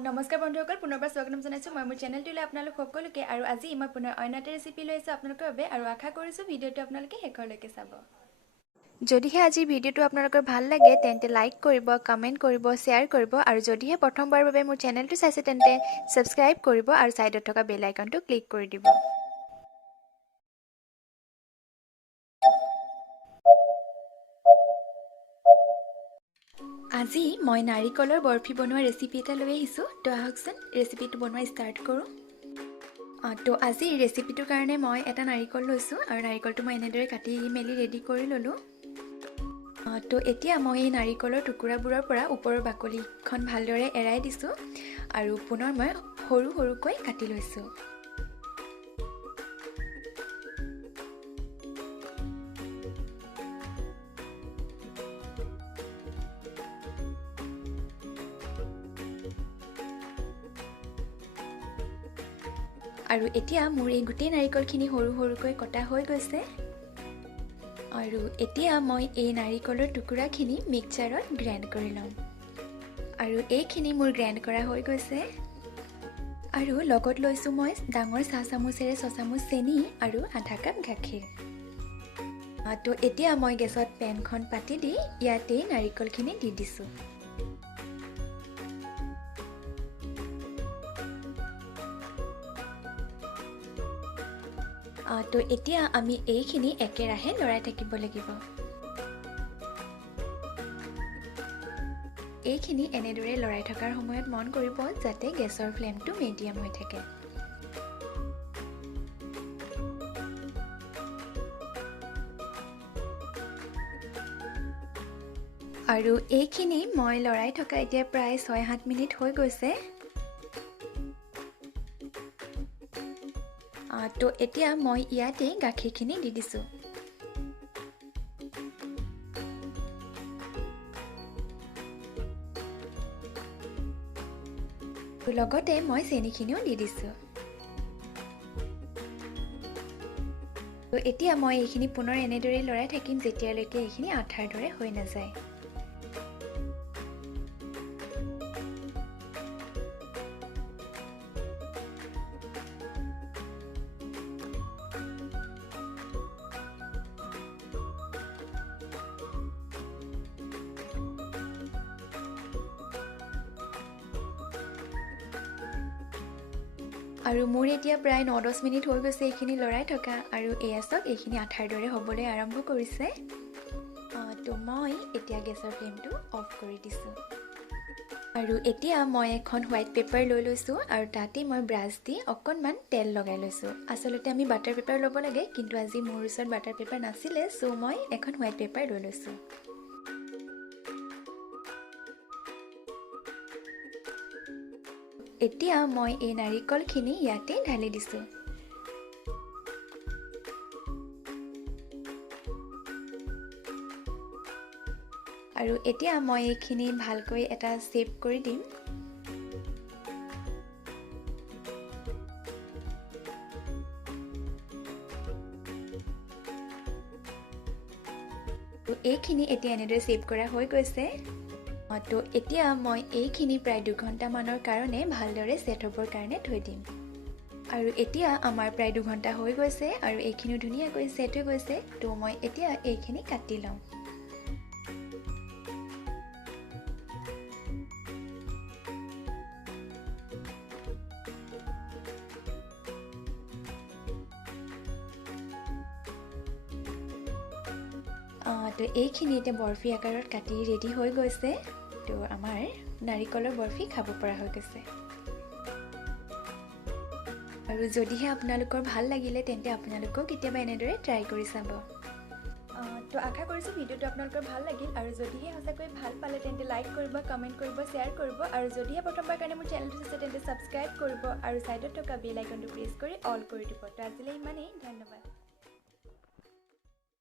নমস্কাৰ বন্ধুসকল পুনৰবাৰ স্বাগতম জনাইছো মই মোৰ চেনেলটোলৈ আপোনালোক সকলোকে আৰু আজি মই পুনৰ অন্য এটা ৰেচিপি লৈ আহিছোঁ আপোনালোকৰ বাবে আৰু আশা কৰিছোঁ ভিডিঅ'টো আপোনালোকে শেষলৈকে চাব। যদিহে আজি ভিডিঅ'টো আপোনালোকৰ ভাল লাগে তেন্তে লাইক কৰিব, কমেণ্ট কৰিব, শ্বেয়াৰ কৰিব আৰু যদিহে প্ৰথমবাৰৰ বাবে মোৰ চেনেলটো চাইছে তেন্তে সাবস্ক্ৰাইব কৰিব আৰু সাইডত থকা বেল আইকনটো ক্লিক কৰি দিব। আজি মই নাৰিকলৰ বৰফি বনোৱা ৰেচিপি এটা লৈ আহিছোঁ। তো আহকচোন ৰেচিপিটো বনোৱা ষ্টাৰ্ট কৰোঁ। তো আজি ৰেচিপিটোৰ কাৰণে মই এটা নাৰিকল লৈছোঁ আৰু নাৰিকলটো মই এনেদৰে কাটি মেলি ৰেডি কৰি ল'লোঁ। তো এতিয়া মই এই নাৰিকলৰ টুকুৰাবোৰৰ পৰা ওপৰৰ বাকলিখন ভালদৰে এৰাই দিছোঁ আৰু পুনৰ মই সৰু সৰুকৈ কাটি লৈছোঁ। আৰু এতিয়া মোৰ এই গোটেই নাৰিকলখিনি সৰু সৰুকৈ কটা হৈ গৈছে আৰু এতিয়া মই এই নাৰিকলৰ টুকুৰাখিনি মিক্সাৰত গ্ৰাইণ্ড কৰি ল'ম আৰু এইখিনি মোৰ গ্ৰাইণ্ড কৰা হৈ গৈছে আৰু লগত লৈছোঁ মই ডাঙৰ চাহ চামুচেৰে 6 চামুচ চেনি আৰু আধা কাপ গাখীৰ। তো এতিয়া মই গেছত পেনখন পাতি দি ইয়াতে নাৰিকলখিনি দি দিছোঁ। তো এতিয়া আমি এইখিনি একেৰাহে লৰাই থাকিব লাগিব। এইখিনি এনেদৰে লৰাই থকাৰ সময়ত মন কৰিব যাতে গেছৰ ফ্লেমটো মিডিয়াম হৈ থাকে। আৰু এইখিনি মই লৰাই থকা এতিয়া প্ৰায় 6-7 মিনিট হৈ গৈছে। তো এতিয়া মই ইয়াতে গাখীৰখিনি দি দিছোঁ। লগতে মই চেনিখিনিও দি দিছোঁ। তো এতিয়া মই এইখিনি পুনৰ এনেদৰে লৰাই থাকিম যেতিয়ালৈকে এইখিনি আঠাৰ দৰে হৈ নাযায়। আৰু মোৰ এতিয়া প্ৰায় 9-10 মিনিট হৈ গৈছে এইখিনি লৰাই থকা আৰু এয়া চাওক এইখিনি আঠাৰ দৰে হ'বলৈ আৰম্ভ কৰিছে। তো মই এতিয়া গেছৰ ফ্লেমটো অফ কৰি দিছোঁ আৰু এতিয়া মই এখন হোৱাইট পেপাৰ লৈ লৈছোঁ আৰু তাতে মই ব্ৰাছ দি অকণমান তেল লগাই লৈছোঁ। আচলতে আমি বাটাৰ পেপাৰ ল'ব লাগে কিন্তু আজি মোৰ ওচৰত বাটাৰ পেপাৰ নাছিলে চ' মই এখন হোৱাইট পেপাৰ লৈ লৈছোঁ। এতিয়া মই এই নাৰিকলখিনি ইয়াতে ঢালি দিছোঁ আৰু এতিয়া মই এইখিনি ভালকৈ এটা শেপ কৰি দিম। এইখিনি এতিয়া এনেদৰে শেপ কৰা হৈ গৈছে। তো এতিয়া মই এইখিনি প্ৰায় 2 ঘণ্টামানৰ কাৰণে ভালদৰে ছেট হ'বৰ কাৰণে থৈ দিম আৰু এতিয়া আমাৰ প্ৰায় 2 ঘণ্টা হৈ গৈছে আৰু এইখিনিও ধুনীয়াকৈ ছেট হৈ গৈছে। তো মই এতিয়া এইখিনি কাটি লওঁ। তো এইখিনি এতিয়া বৰফি আকাৰত কাটি ৰেডি হৈ গৈছে। তো আমাৰ নাৰিকলৰ বৰফি খাব পৰা হৈ গৈছে আৰু যদিহে আপোনালোকৰ ভাল লাগিলে তেন্তে আপোনালোকেও কেতিয়াবা এনেদৰে ট্ৰাই কৰি চাব। তো আশা কৰিছোঁ ভিডিঅ'টো আপোনালোকৰ ভাল লাগিল আৰু যদিহে সঁচাকৈ ভাল পালে তেন্তে লাইক কৰিব, কমেণ্ট কৰিব, শ্বেয়াৰ কৰিব আৰু যদিহে প্ৰথমবাৰ কাৰণে মোৰ চেনেলটো চাইছে তেন্তে সাবস্ক্ৰাইব কৰিব আৰু সাইডত থকা বেল আইকনটো প্ৰেছ কৰি অল কৰি দিব। তো আজিলৈ ইমানেই, ধন্যবাদ।